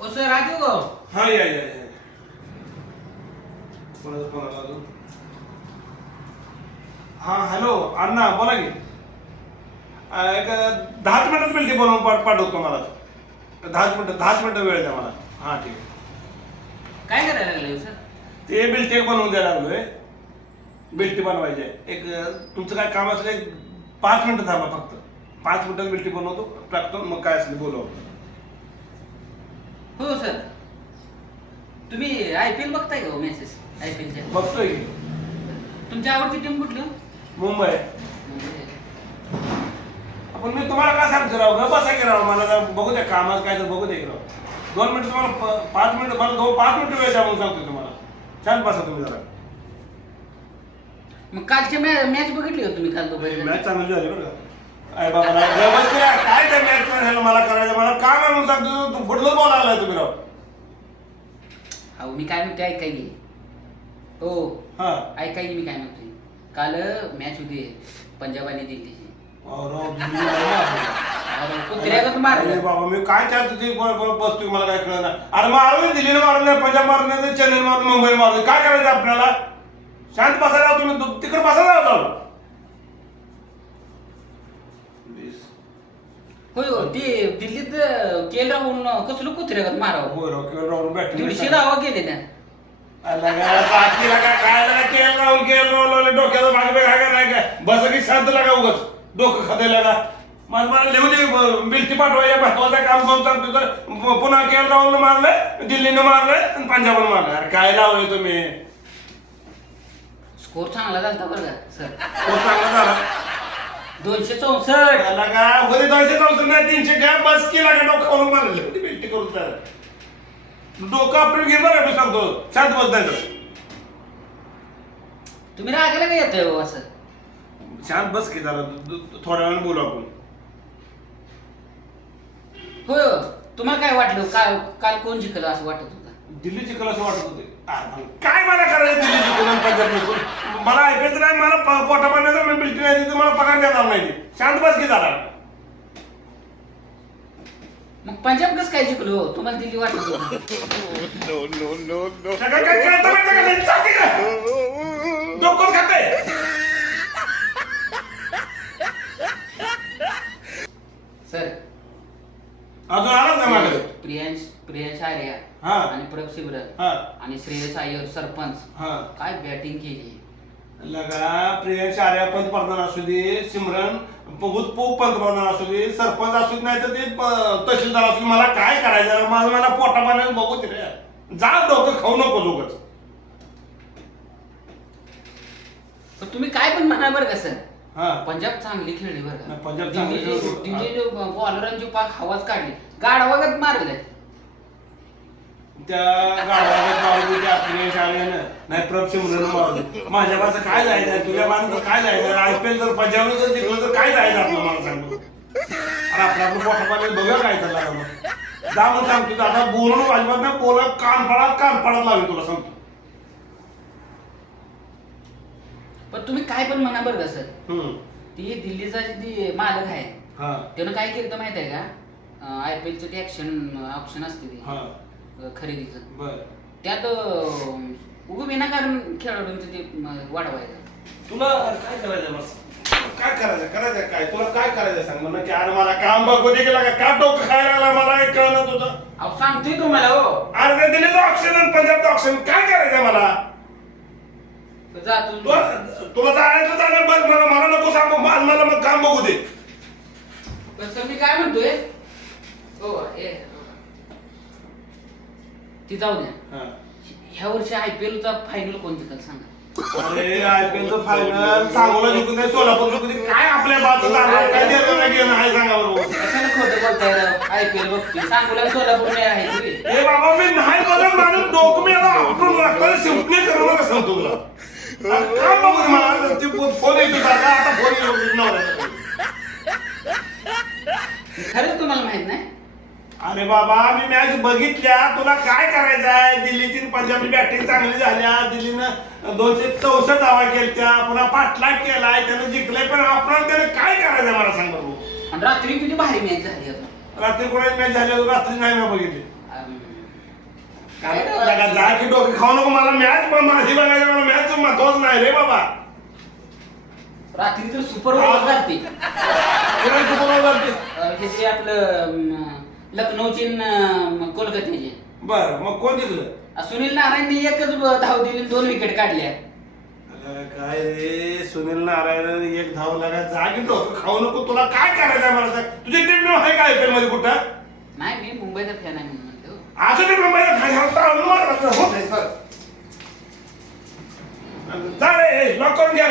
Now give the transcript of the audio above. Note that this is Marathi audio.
ओ सर राजू गो हाँ या कोणाचा फोन आला अजून? हा हॅलो अण्णा बोला की एक 10 मिनिटात बिल्टी बनवून पाठवतो मला 10 मिनिटं वेळ द्या मला. हा ठीक आहे. काय करायला लागलाय सर? ते बिल्टी एक बनवून द्यायला लागलोय. बिल्टी बनवायची आहे. एक तुमचं काय काम असेल एक 5 मिनिटं थांबा फक्त. 5 मिनिटात बिल्टी बनवतो टाकतो मग काय असेल बोलव. हो सर. तुम्ही IPL बघताय का मॅचेस? IPLच्या बघतोय की. तुमची आवडती टीम कुठली? मुंबई. आपण मी तुम्हाला काय सांगतो राव ग बसा की राव मला बघू द्या कामात काय तर बघू द्या की राव. 2 मिनिटं तुम्हाला 5 मिनिटं मला 5 मिनिटं वेळ द्या म्हणून सांगतो तुम्हाला. छान बसा तुम्ही जरा. मग कालची मॅच बघितली का तुम्ही काल दुपारी? मॅच चांगली झाली बरं का. अरे बाबा काय त्या मॅच मध्ये मला करायचं मला काय म्हणून सांगतो तू फुटबॉल बोलायला आलाय तुम्ही राव. अहो मी काय म्हणते ऐकाय घे. हो हा ऐकाय घे मी काय म्हणतोय. काल मॅच होती पंजाब आणि दिल्लीची. कुत्र्यागत मारलं. अरे बाबा मी काय त्यात बसतोय मला काय कळलं नाही. अरे मारून दिल्लीने मारून नाही पंजाब मारून नाही चेन्नई मारून मुंबई मारून काय करायचं आपल्याला. शांत बसायला तुम्ही तिकडे बसायला जाऊ. होय हो ते दिल्लीत केल राहून कसलं कुत्र्यागत मारावं. होय राव बॅटिंग 150 धावा केले त्या. डोक्याचा भाग बे काय नाही काय बस की शांत लागा उगच डोकं खाते लागा. मला लिहू दे बिल्टी पाठवायच्या महत्वाचं काम करून सांगतो तर पुन्हा के एल राहुलनं मारलंय दिल्लीनं मारलंय आणि पंजाबनं मारलंय. अरे काय लावलंय तुम्ही. स्कोर चांगला झाला बरं का सर. चांगला झाला 264. त्याला काय होते 264 नाही 300 घ्या बस केला का डोकं मारलं बिल्टी करून त्याला डोकं आपलं घे बरं मी सांगतो शांत बस नाही तर. तुम्ही रागायला काय येतोय हो असं? शांत बस की जरा थोड्या वेळाने बोलू आपण. होय हो. तुम्हाला काय वाटलं काल कोण जिंकलं असं वाटत होतं? दिल्ली जिंकल असं वाटत होते. काय मला करायचं दिल्ली जिंकून आणि पंजाब जिंकून. मला ऐकायचं नाही मला पोटा पाण्याचा मी बिल्टी नाही देत मला पगार देणार नाही. शांत बस की जरा. मग पंजाब कसं काय जिंकलो हो? तुम्हाला दिल्ली वाटत होतं? डोकं खाते. सर अजून आलाच नाही माझ्याकडे. प्रियांश आर्या हा. आणि प्रभ शिब्र हा आणि श्रेयस अय्यर सरपंच हा काय बॅटिंग केली. लगा प्रियांश आर्या पंतप्रधान असू दे सिमरन पंतप्रधान असू दे सरपंच असू नाही तर ते तहसीलदार असू मला काय करायचं माझं मला पोटा पाण्यात बघू रे जा डोकं खाऊ नको लोकच. पण तुम्ही काय पण म्हणा बरं का सर. हा पंजाब चांगली खेळली बरं नाही, का. पंजाब चांगली खेळली. दिल्ली बॉलरांची पाक हवाच काढली गाडवागत मारले. त्या गावाला प्रियांश आर्यानं नाही प्रभ सिमरन मारलं माझ्या पास काय जायचं तुझ्या माणसं काय जायचं IPL जर पंजाबनं जर जिंकलं तर काय जायचं आपलं मला सांगतो. आणि आपलं पोटा पाण्यात बघा काय तर लागा मग जा म्हणून सांगतो आता बोलून अजिबात नाही बोलत कान पडत लावेल तुला सांगतो. पण तुम्ही काय पण म्हणा बरं का सर. ती दिल्लीचा जे मालक आहे हा त्यानं काय केलं माहित आहे का. IPL चं ते ऑप्शन असते ते हा खरेदीचं. बर त्यात विनाकारण खेळाडूंचं ते वाढवायचं. तुला काय करायचं मग काय करायचं काय तुला काय करायचं सांग म्हणून की अरे मला काम बघू दे गेला का डोकं खायला लागला मला एक कळलं तुझं. अहो सांगतोय तुम्हाला हो. अरे दिल्लीचं ऑप्शन आणि पंजाबचं ऑप्शन काय करायचं मला. जा तुला जायचं जाणार बघ मला नको सांगू मला मग काम बघू दे. सर मी काय म्हणतोय हो ती जाऊ द्या. ह्या वर्षी IPL चा फायनल कोण जिंकल सांगा. अरे IPL चं फायनल सांगोला जिंकून दे सोलापूर जिंकून दे काय आपल्या बाजूला जाणार काय देणार नाही घेणं आहे सांगा बरोबर. कशाला खोटं बोलताय IPL बघते सांगोला सोलापूर नाही आहे तुम्ही. हे बाबा मी नाही बघत माझं डोकं मी आता आपण लागतं शिंपणे करू नका सांगतो तुला. काम बघू दे मला ते फोन येतो आता फोन येतो. खरंच तुम्हाला माहित नाही. अरे बाबा मी मॅच बघितल्या तुला काय करायचं आहे. दिल्लीची पंजाबची बॅटिंग चांगली झाल्या दिल्लीनं 264 धावा केल्या पुन्हा पाठलाग केलाय त्यानं जिंकलंय पण आपण त्याने काय करायचं मला सांग बघू. आणि रात्री किती भारी मॅच झाली आता. रात्री कोणाची मॅच झाली रात्री नाही मी बघितली. जा की डोके खाऊ नको मला मॅच माझी बघायचं मला मॅच महत्वाच नाही रे बाबा रात्री तर सुपर ओव्हर झालती सुपर ओव्हर हे जे आपलं लखनौची कोलकात्याचे बर मग कोण जिंकलं सुनील नारायणने एकच धाव दिली 2 विकेट काढल्या काय रे सुनील नारायण एक धाव लागा जागी डोकं खाऊ नको तुला काय करायचं मला सांग तुझी टीम आहे का IPL मध्ये कुठं नाही मी मुंबईचा फॅन आहे म्हणून म्हणतो असं टीम मुंबईचा जा रे लॉक करून घ्या